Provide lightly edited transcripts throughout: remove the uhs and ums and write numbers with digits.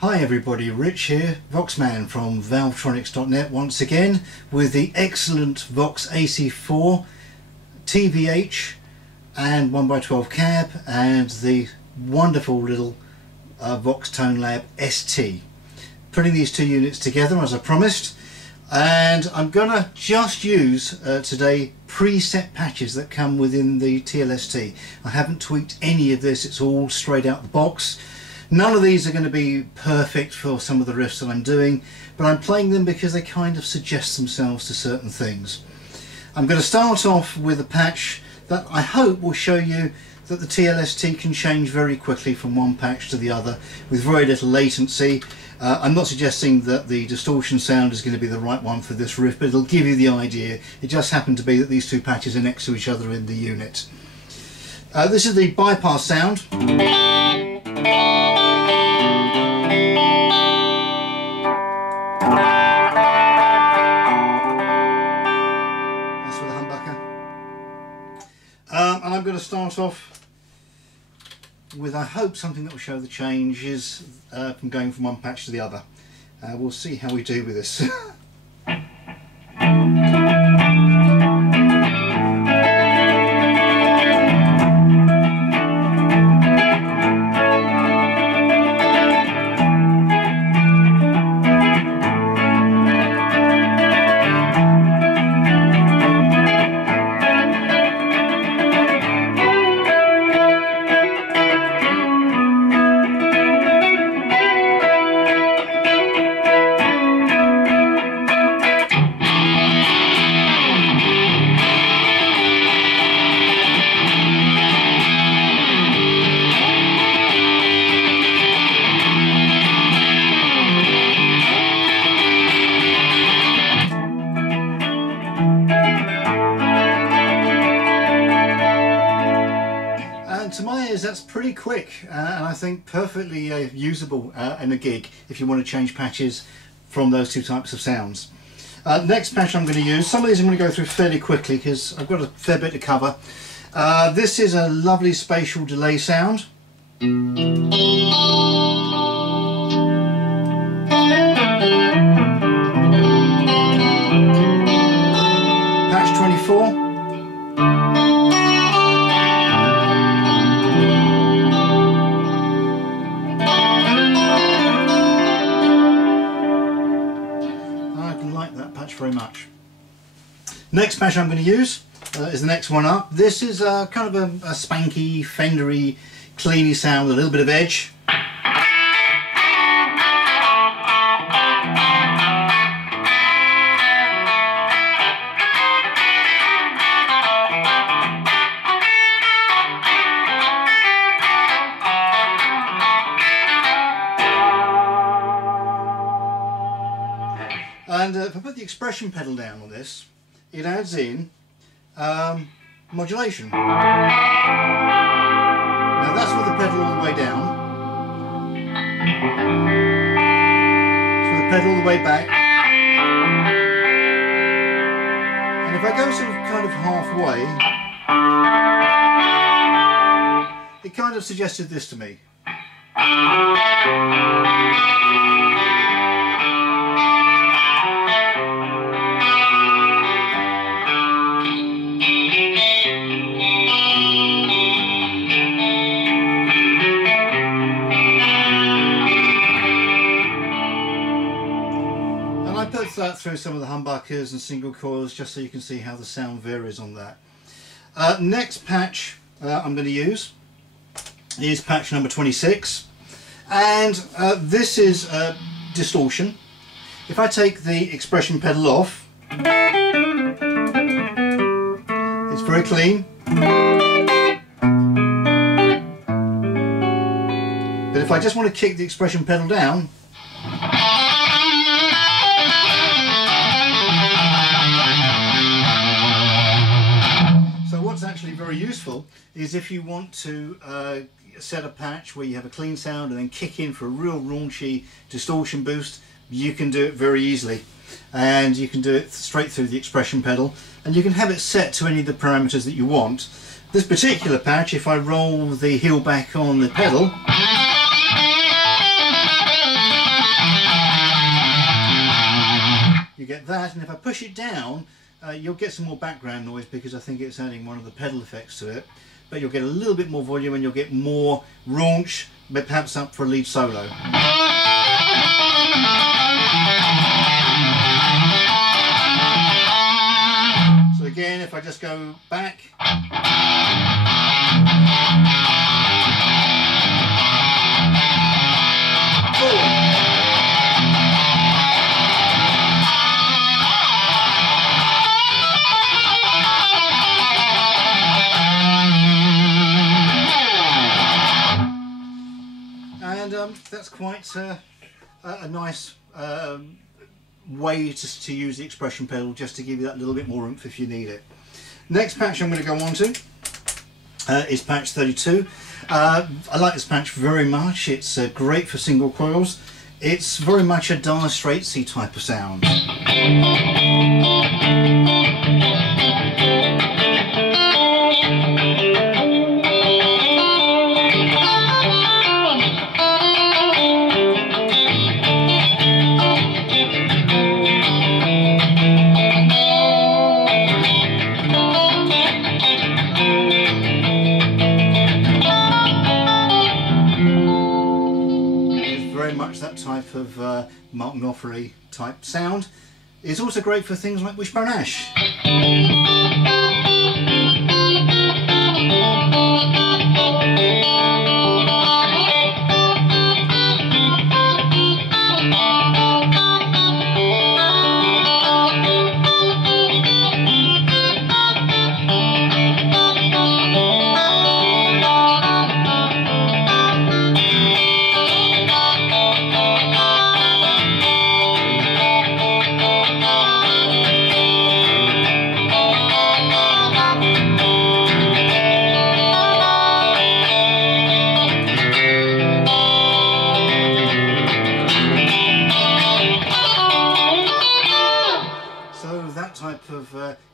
Hi everybody, Rich here, Voxman from valvetronics.net once again with the excellent Vox AC4TVH and 1x12 cab and the wonderful little Vox Tonelab ST. Putting these two units together as I promised, and I'm gonna just use today preset patches that come within the TLST. I haven't tweaked any of this, it's all straight out the box. None of these are going to be perfect for some of the riffs that I'm doing, but I'm playing them because they kind of suggest themselves to certain things. I'm going to start off with a patch that I hope will show you that the TLST can change very quickly from one patch to the other with very little latency. I'm not suggesting that the distortion sound is going to be the right one for this riff, but it'll give you the idea. It just happened to be that these two patches are next to each other in the unit. This is the bypass sound. And I'm going to start off with, I hope, something that will show the changes from going from one patch to the other. We'll see how we do with this. To my ears, that's pretty quick and I think perfectly usable in a gig if you want to change patches from those two types of sounds. Next patch I'm going to use, some of these I'm going to go through fairly quickly because I've got a fair bit to cover. This is a lovely spatial delay sound. Patch 24. Very much. Next patch I'm going to use is the next one up. This is kind of a spanky, fendery, cleany sound with a little bit of edge. And if I put the expression pedal down on this, it adds in modulation. Now that's with the pedal all the way down. So the pedal all the way back. And if I go sort of kind of halfway, it kind of suggested this to me. That through some of the humbuckers and single coils just so you can see how the sound varies on that. Next patch I'm going to use is patch number 26, and this is distortion. If I take the expression pedal off, it's very clean, but if I just want to kick the expression pedal down, what's actually very useful is if you want to set a patch where you have a clean sound and then kick in for a real raunchy distortion boost, you can do it very easily, and you can do it straight through the expression pedal, and you can have it set to any of the parameters that you want. This particular patch, if I roll the heel back on the pedal, get that, and if I push it down, you'll get some more background noise because I think it's adding one of the pedal effects to it. But you'll get a little bit more volume and you'll get more raunch, but perhaps up for a lead solo. So again, if I just go back. And that's quite a nice way to use the expression pedal, just to give you that little bit more oomph if you need it. Next patch I'm going to go on to is patch 32. I like this patch very much. It's great for single coils. It's very much a dire straitsy type of sound. That type of Mark Knopfler type sound is also great for things like Wishbone Ash.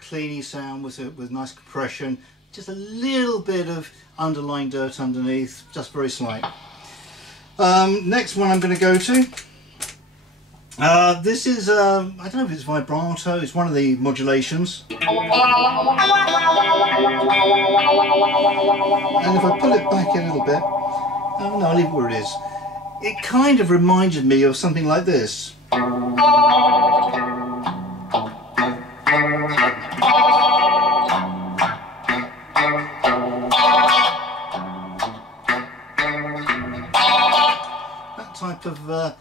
Cleany sound with nice compression, just a little bit of underlying dirt underneath, just very slight. Next one I'm going to go to, this is, I don't know if it's vibrato, it's one of the modulations. And if I pull it back a little bit, oh no, I'll leave it where it is. It kind of reminded me of something like this. Type of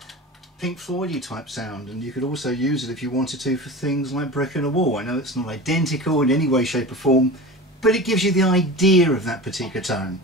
Pink Floyd-y type sound, and you could also use it if you wanted to for things like Brick in a Wall. I know it's not identical in any way, shape or form, but it gives you the idea of that particular tone.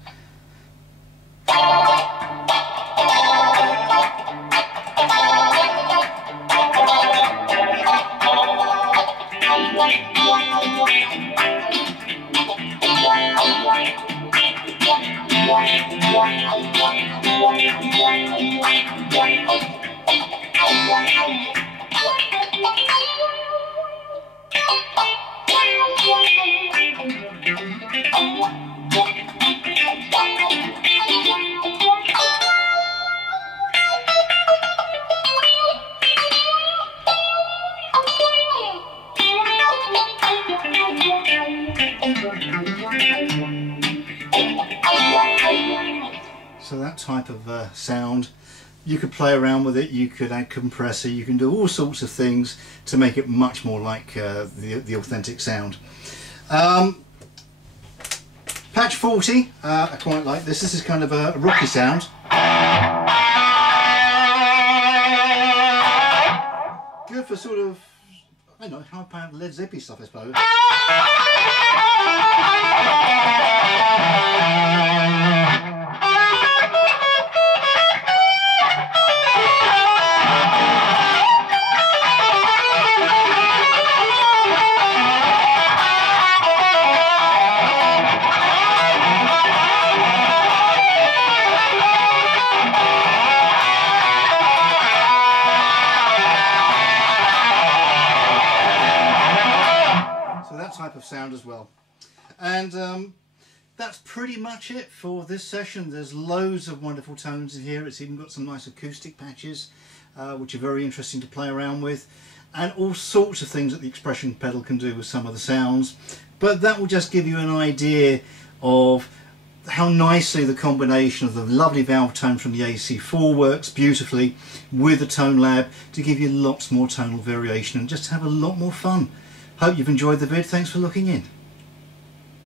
So that type of sound, you could play around with it, you could add compressor, you can do all sorts of things to make it much more like the authentic sound. Patch 40, I quite like this. This is kind of a rocky sound. Good for sort of, I don't know, high-powered Led Zeppelin stuff, I suppose. Type of sound as well. And that's pretty much it for this session. There's loads of wonderful tones in here. It's even got some nice acoustic patches which are very interesting to play around with. and all sorts of things that the expression pedal can do with some of the sounds. But that will just give you an idea of how nicely the combination of the lovely valve tone from the AC4 works beautifully with the Tonelab to give you lots more tonal variation and just have a lot more fun. Hope you've enjoyed the vid. Thanks for looking in.